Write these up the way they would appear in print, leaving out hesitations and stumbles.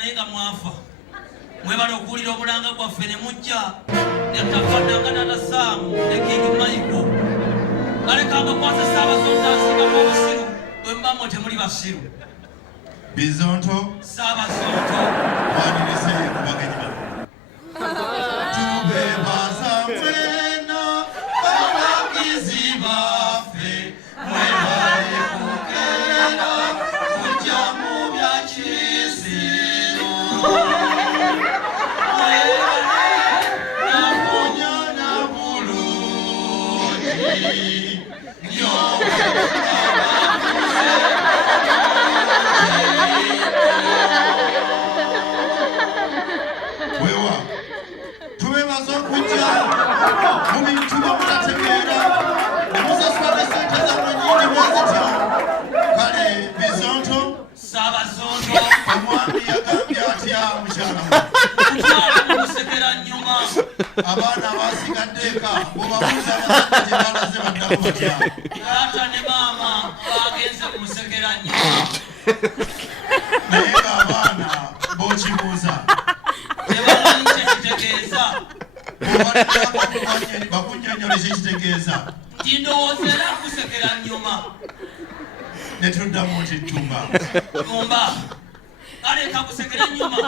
naye nga mwafa mwebala okuwulira obulanga bwaffe ne mujja yatafadanga tatasaamu ne King Michael balekanga kwasa Ssaabasonda asingamu obusiru bwe mubamwe temuli basiru Bizonto Ssaabasonda wanirize ku bagenyi bano tubebaza mwena abagizi baffe mwebale kugenda kujja mu bya kisiru nakunyana bulungi nnyo wewa tubebaza okujja mu bintu byomutategeera nemusasula sente zammwe nyingi mwezityo kale Bizonto Ssaabasonda omwami yagambye atya mukyala kutwala mu kusekera nnyuma abaana abasigadde eka bwebabuuza abazadde gye balaze baddamu batya taata ne maama bagenze ku kusekera nnyuma naye ng'abaana b'okibuuza tebamanyi kye kitegeeza bakunnyonnyoleza ekitegeeza nti ndowooza era kusekera nnyuma ne tuddamu nti ttumba nyumba kale kakusekera nnyuma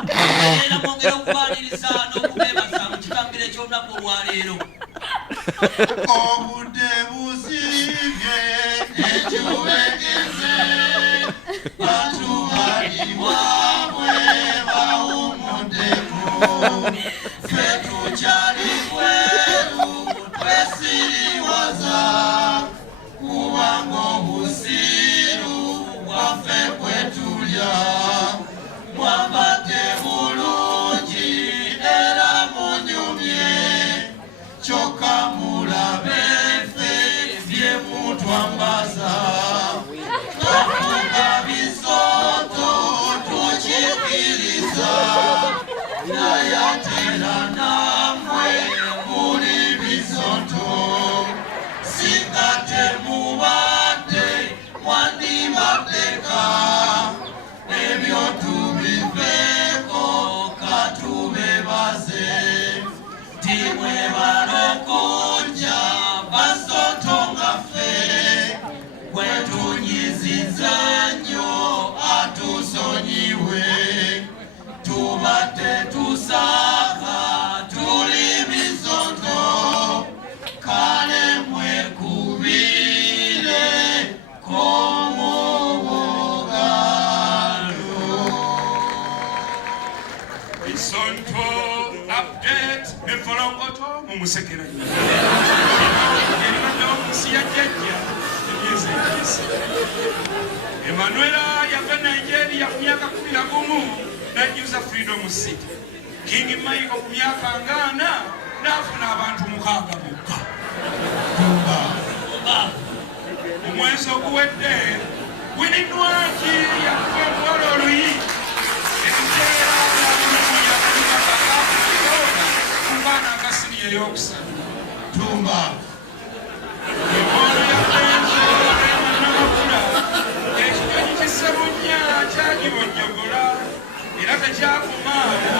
era mwongera okubaaniriza n'okubeebaza mu kitambiro eky'olunaku olwaleero obudde busibye ekyubegeze bantu balibwabwe bawumuddeko ffe tukyali bweru twesiriwaza kubanga obusiru bwaffe kwetulya mwambadde bulungi era munyumye kyokka mulabe ffe bye mutwambaza twafuga Bizonto tukikiriza naye ate era nammwe muli Bizonto singa temubadde mwandibaddeka ebyo tubiveeko katubebaze timwe balokojja Bazonto nga ffe kwetunyiziza nnyo atusonyiwe tubadde tusaka tuli Bizonto kale mwekubire komubogalo Bizonto update efolongoto mu musekera eribadde omunsi ya jjajja emyezi egiyise Emanuela yava Nigeria ku myaka 11 n'ajjuza Freedom City King Michael ku myaka 40 n'afuna abantu 6 bokka mu mwezi oguwedde Winnie yakuba omuwala oluyi ebiteera kubaana akasiri ey'okusatu tumba emoolo ya benzo emannamakula ekinyonyi kisebunya kyagibojjogola era tekyakumaawo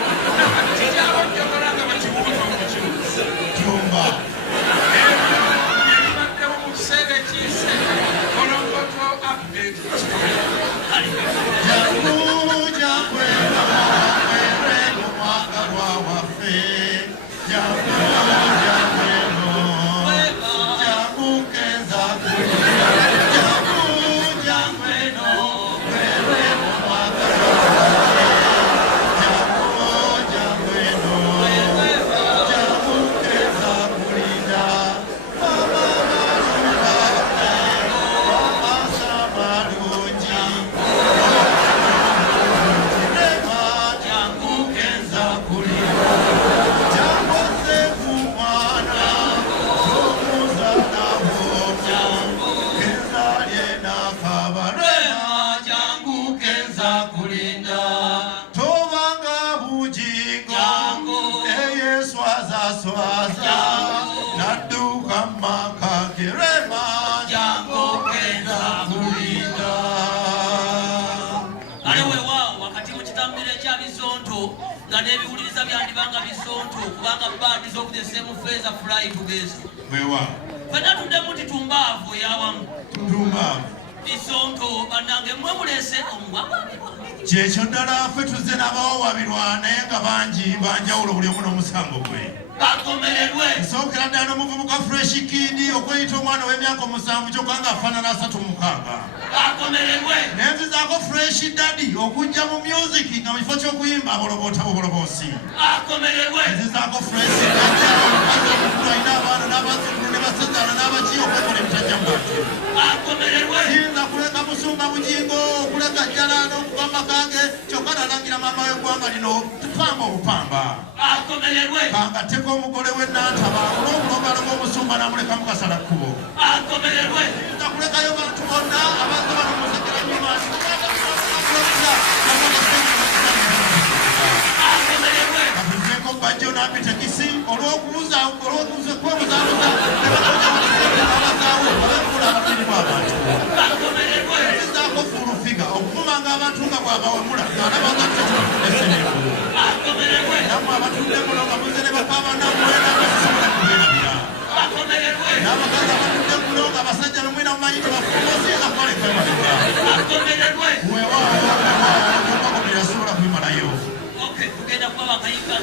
tikyabojjogola nga bakibuuza omukyuzi tumba ebyo byebibaddewo mu kiseera ekiyise kolongoto update jakuja kwera mwere mu mwagalwa waffe jakuja kweno jakukenza kulira jakuja kweno kwere mu mwagalwa waffe jakuja kweno jakukenza kulira mama balungi amasa malungi ale weewaawo wakati mu kitambiro ekya bisonto nga n'ebiwuliriza byandibanga bisonto kubanga baadi z'okuzesemu feeza fly tugeza fena tuddemu titumbaavu eyawamu bisonto bannange mmwe mulese omugwagwabibwa kyekyo ddala ffe tuzze n'abawawabirwa naye nga bangi banjawulo buli omu n'omusango gwe bakomererwe nsookera ddala n'omuvubuka fresh kid okweyita omwana w'emyaka 7 kyokka nga afaanana 36 bakomererwe nenzizaako fresh daddy okujja mu music nga mu kifo ky'okuyimba aboloboota buboloboosi bakomererwe nzizaako fresh daddy omukazi omukulu alina abaana n'abazzukulu ne basazaala n'abaki okwekola ebitajja mu bantu bakomererwe siyinza kuleka musumba bugingo okuleka jjala n'okuva makange kyokka nalangira maama w'eggwanga lino tupamba obupamba bakomererwe kangatteko omugole w'ennantaba olw'obulomalogo omusumba n'amuleka mu kasala kkubo bakomererwe siyinza kulekayo bantu bonna abantu bano musekera nyumansi avuzeeko bajjo n'abitekisi olw'okubuza kwebuzaabuza nebakajawabazaawo abekula abamirimu abantu izaako fulufiga okuvumanga abantu nga bwabawemula ng'alabaza esenemu namwe abatudde muno nga muze ne bakwabanamwena basobola kubeerabira n'abakazi abatudde muno nga basajja bemwina mumanyi tebafumosinga kale kwebalira weewaawo yasobola kwimalayo tugenda kuba bakayinga